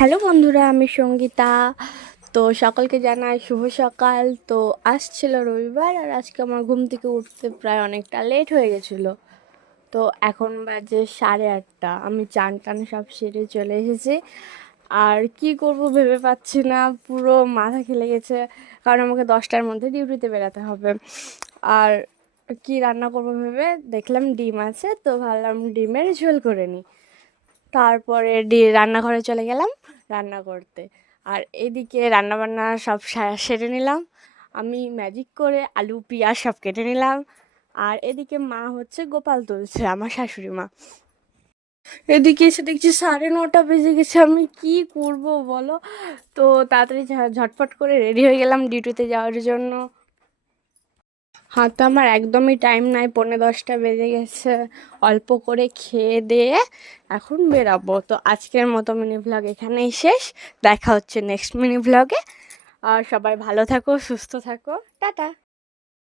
Hello বন্ধুরা, আমি সঙ্গীতা। তো সকলকে জানাই শুভ সকাল। তো আসছিল রবিবার, আর আজকে আমার ঘুম থেকে উঠতে প্রায় অনেকটা লেট হয়ে গেছিলো। তো এখন বাজে 8:30। আমি চান টান সব সেরে চলে এসেছি। আর কি করব ভেবে পাচ্ছি না, পুরো মাথা খেলে গেছে। কারণ আমাকে 10টার মধ্যে ডিউটিতে বেরোতে হবে। আর কি রান্না করবো ভেবে দেখলাম ডিম আছে, তো ভাবলাম ডিমের ঝোল করে নিই। তারপরে রান্নাঘরে চলে গেলাম রান্না করতে। আর এদিকে রান্নাবান্না সব সেরে নিলাম। আমি ম্যাজিক করে আলু পেঁয়াজ সব কেটে নিলাম। আর এদিকে মা হচ্ছে গোপাল তুলছে, আমার শাশুড়ি মা। এদিকে এসে দেখছি 9:30 বেজে গেছে। আমি কি করব বলো? তো তাড়াতাড়ি ঝটপট করে রেডি হয়ে গেলাম ডিউটিতে যাওয়ার জন্য। হ্যাঁ, তো আমার একদমই টাইম নাই, 9:45 বেজে গেছে। অল্প করে খেয়ে দিয়ে এখন বেরাবো। তো আজকের মতো মিনি ভ্লগ এখানেই শেষ। দেখা হচ্ছে নেক্সট মিনি ভ্লগে। আর সবাই ভালো থাকো, সুস্থ থাকো, টাটা।